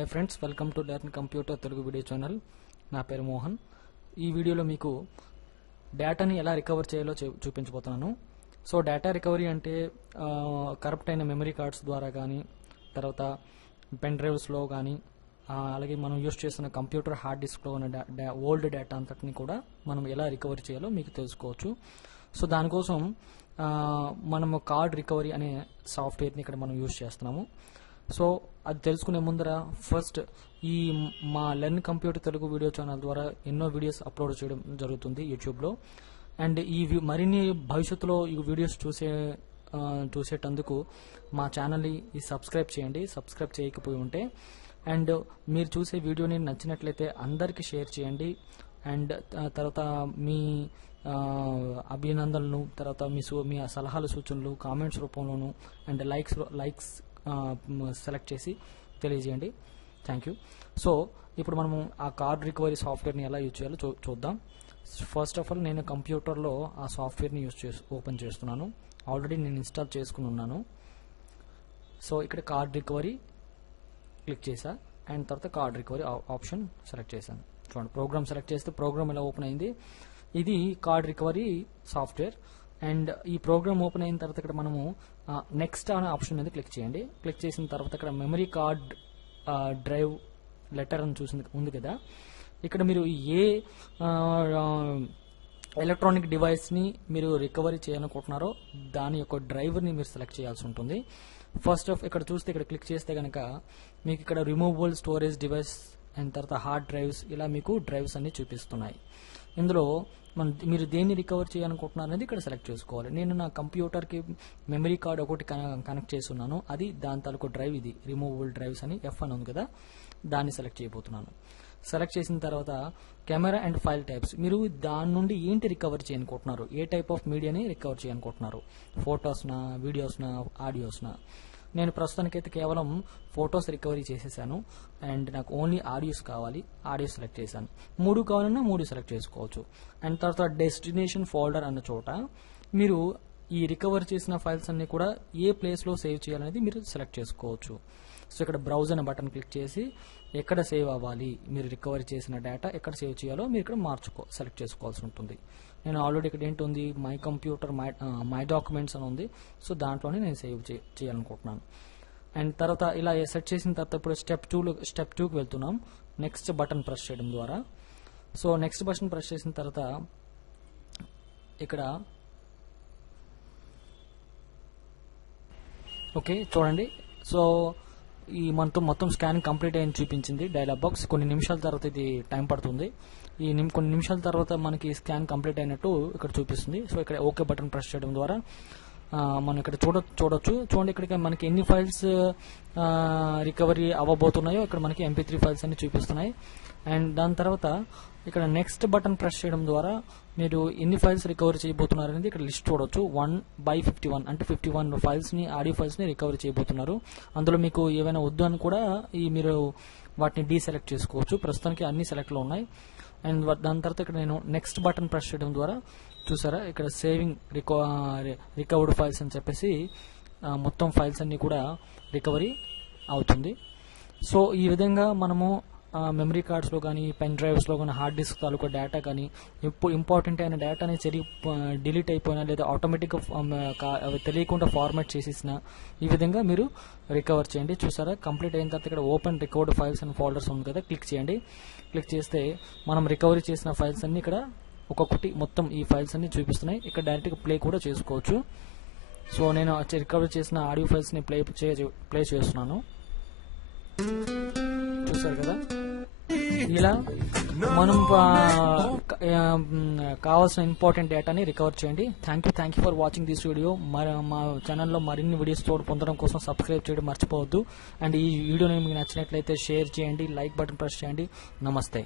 Hi friends, welcome to learn computer Telugu video channel. నా పేరు మోహన్. ఈ వీడియోలో మీకు డేటాని ఎలా రికవర్ చేయాలో చూపించబోతున్నాను. సో డేటా రికవరీ అంటే కరప్ట్ అయిన మెమరీ కార్డ్స్ ద్వారా కానీ, తర్వాత పెన్ డ్రైవ్స్లో కానీ, అలాగే మనం యూస్ చేస్తున్న కంప్యూటర్ హార్డ్ డిస్క్లో ఉన్న ఓల్డ్ డేటా అంతటిని కూడా మనం ఎలా రికవరీ చేయాలో మీకు తెలుసుకోవచ్చు. సో దానికోసం మనము కార్డ్ రికవరీ అనే సాఫ్ట్వేర్ని ఇక్కడ మనం యూస్ చేస్తున్నాము. సో అది తెలుసుకునే ముందర ఫస్ట్ ఈ మా learn computer Telugu video channel ద్వారా ఎన్నో వీడియోస్ అప్లోడ్ చేయడం జరుగుతుంది యూట్యూబ్లో. అండ్ ఈ మరిన్ని భవిష్యత్తులో ఈ వీడియోస్ చూసేటందుకు మా ఛానల్ని సబ్స్క్రైబ్ చేయండి, సబ్స్క్రైబ్ చేయకపోయి ఉంటే. అండ్ మీరు చూసే వీడియోని నచ్చినట్లయితే అందరికీ షేర్ చేయండి. అండ్ తర్వాత మీ అభినందనలు, తర్వాత మీ సలహాలు సూచనలు కామెంట్స్ రూపంలోను అండ్ లైక్స్ సెలెక్ట్ చేసి తెలియజేయండి. Thank you. సో ఇప్పుడు మనము ఆ కార్డ్ రికవరీ సాఫ్ట్వేర్ని ఎలా యూజ్ చేయాలో చూద్దాం. ఫస్ట్ ఆఫ్ ఆల్ నేను కంప్యూటర్లో ఆ సాఫ్ట్వేర్ని ఓపెన్ చేస్తున్నాను. ఆల్రెడీ నేను ఇన్స్టాల్ చేసుకుని ఉన్నాను. సో ఇక్కడ కార్డ్ రికవరీ క్లిక్ చేశా అండ్ తర్వాత కార్డ్ రికవరీ ఆప్షన్ సెలెక్ట్ చేశాను. చూడండి, ప్రోగ్రామ్ సెలెక్ట్ చేస్తే ప్రోగ్రామ్ ఎలా ఓపెన్ అయింది. ఇది కార్డ్ రికవరీ సాఫ్ట్వేర్. అండ్ ఈ ప్రోగ్రామ్ ఓపెన్ అయిన తర్వాత ఇక్కడ మనము నెక్స్ట్ అనే ఆప్షన్ మీద క్లిక్ చేయండి. క్లిక్ చేసిన తర్వాత ఇక్కడ మెమరీ కార్డ్ డ్రైవ్ లెటర్ అని ఉంది కదా. ఇక్కడ మీరు ఏ ఎలక్ట్రానిక్ డివైస్ని మీరు రికవరీ చేయాలనుకుంటున్నారో దాని యొక్క డ్రైవర్ని మీరు సెలెక్ట్ చేయాల్సి ఉంటుంది. ఫస్ట్ ఆఫ్ ఇక్కడ చూస్తే ఇక్కడ క్లిక్ చేస్తే కనుక మీకు ఇక్కడ రిమూవబుల్ స్టోరేజ్ డివైస్ అండ్ తర్వాత హార్డ్ డ్రైవ్స్ ఇలా మీకు డ్రైవ్స్ అన్ని చూపిస్తున్నాయి. ఇందులో మీరు దేన్ని రికవర్ చేయాలనుకుంటున్నారు అనేది ఇక్కడ సెలెక్ట్ చేసుకోవాలి. నేను నా కంప్యూటర్కి మెమరీ కార్డ్ ఒకటి కనెక్ట్ చేస్తున్నాను. అది దాని తాలూకు డ్రైవ్, ఇది రిమూవబుల్ డ్రైవ్స్ అని F అని ఉంది కదా, దాన్ని సెలెక్ట్ చేయబోతున్నాను. సెలెక్ట్ చేసిన తర్వాత కెమెరా అండ్ ఫైల్ టైప్స్, మీరు దాని నుండి ఏంటి రికవర్ చేయాలనుకుంటున్నారు, ఏ టైప్ ఆఫ్ మీడియాని రికవర్ చేయాలనుకుంటున్నారు, ఫొటోస్నా, వీడియోస్నా, ఆడియోస్నా. నేను ప్రస్తుతానికైతే కేవలం ఫొటోస్ రికవరీ చేసేసాను అండ్ నాకు ఓన్లీ ఆడియోస్ కావాలి, ఆడియోస్ సెలెక్ట్ చేశాను. 3 కావాలన్నా 3 సెలెక్ట్ చేసుకోవచ్చు. అండ్ తర్వాత డెస్టినేషన్ ఫోల్డర్ అన్న చోట మీరు ఈ రికవర్ చేసిన ఫైల్స్ అన్ని కూడా ఏ ప్లేస్లో సేవ్ చేయాలనేది మీరు సెలెక్ట్ చేసుకోవచ్చు. సో ఇక్కడ బ్రౌజ్ అనే బటన్ క్లిక్ చేసి ఎక్కడ సేవ్ అవ్వాలి, మీరు రికవరీ చేసిన డేటా ఎక్కడ సేవ్ చేయాలో మీరు ఇక్కడ సెలెక్ట్ చేసుకోవాల్సి ఉంటుంది. నేను ఆల్రెడీ ఇక్కడ ఏంటి ఉంది, మై కంప్యూటర్ మై డాక్యుమెంట్స్ అని ఉంది. సో దాంట్లోనే నేను సేవ్ చేయాలనుకుంటున్నాను. అండ్ తర్వాత ఇలా సెట్ చేసిన తర్వాత ఇప్పుడు స్టెప్ 2కి వెళ్తున్నాం, నెక్స్ట్ బటన్ ప్రెస్ చేయడం ద్వారా. సో నెక్స్ట్ బటన్ ప్రెస్ చేసిన తర్వాత ఇక్కడ ఓకే చూడండి. సో ఈ మొత్తం స్కాన్ కంప్లీట్ అయ్యింది చూపించింది డైలాగ్ బాక్స్. కొన్ని నిమిషాల తర్వాత ఇది టైం పడుతుంది. కొన్ని నిమిషాల తర్వాత మనకి స్కాన్ కంప్లీట్ అయినట్టు ఇక్కడ చూపిస్తుంది. సో ఇక్కడ ఓకే బటన్ ప్రెస్ చేయడం ద్వారా మనం ఇక్కడ చూడొచ్చు. చూడండి, ఇక్కడ మనకి ఎన్ని ఫైల్స్ రికవరీ అవ్వబోతున్నాయో ఇక్కడ మనకి MP3 ఫైల్స్ అన్ని చూపిస్తున్నాయి. అండ్ దాని తర్వాత ఇక్కడ నెక్స్ట్ బటన్ ప్రెస్ చేయడం ద్వారా మీరు ఎన్ని ఫైల్స్ రికవరీ చేయబోతున్నారు అనేది ఇక్కడ లిస్ట్ చూడొచ్చు. 1/51 అంటే 51 ఫైల్స్ని, ఆడియో ఫైల్స్ని రికవరీ చేయబోతున్నారు. అందులో మీకు ఏవైనా వద్దు అని కూడా మీరు వాటిని డీసెలెక్ట్ చేసుకోవచ్చు. ప్రస్తుతానికి అన్ని సెలెక్ట్లో ఉన్నాయి. అండ్ దాని తర్వాత ఇక్కడ నేను నెక్స్ట్ బటన్ ప్రెస్ చేయడం ద్వారా చూసారా, ఇక్కడ సేవింగ్ రికవర్డ్ ఫైల్స్ అని చెప్పేసి మొత్తం ఫైల్స్ అన్ని కూడా రికవరీ అవుతుంది. సో ఈ విధంగా మనము మెమరీ కార్డ్స్లో కానీ, పెన్ డ్రైవ్స్లో కానీ, హార్డ్ డిస్క్ తాలూకా డేటా కానీ, ఇంపార్టెంట్ అయిన డేటాని డిలీట్ అయిపోయినా లేదా ఆటోమేటిక్గా తెలియకుండా ఫార్మాట్ చేసేసిన ఈ విధంగా మీరు రికవర్ చేయండి. చూసారా, కంప్లీట్ అయిన తర్వాత ఇక్కడ open recovered files and folders ఉంది కదా, క్లిక్ చేయండి. క్లిక్ చేస్తే మనం రికవరీ చేసిన ఫైల్స్ అన్ని ఇక్కడ ఒక్కొక్కటి మొత్తం ఈ ఫైల్స్ అన్ని చూపిస్తున్నాయి. ఇక్కడ డైరెక్ట్గా ప్లే కూడా చేసుకోవచ్చు. సో నేను రికవరీ చేసిన ఆడియో ఫైల్స్ని ప్లే చేస్తున్నాను. చూసారు కదా, ఇలా మనం కావాల్సిన ఇంపార్టెంట్ డేటాని రికవర్ చేయండి. Thank you for watching this video. మా ఛానల్లో మరిన్ని వీడియోస్ పొందడం కోసం సబ్స్క్రైబ్ చేయడం మర్చిపోవద్దు. అండ్ ఈ వీడియోని మీకు నచ్చినట్లయితే షేర్ చేయండి, లైక్ బటన్ ప్రెస్ చేయండి. నమస్తే.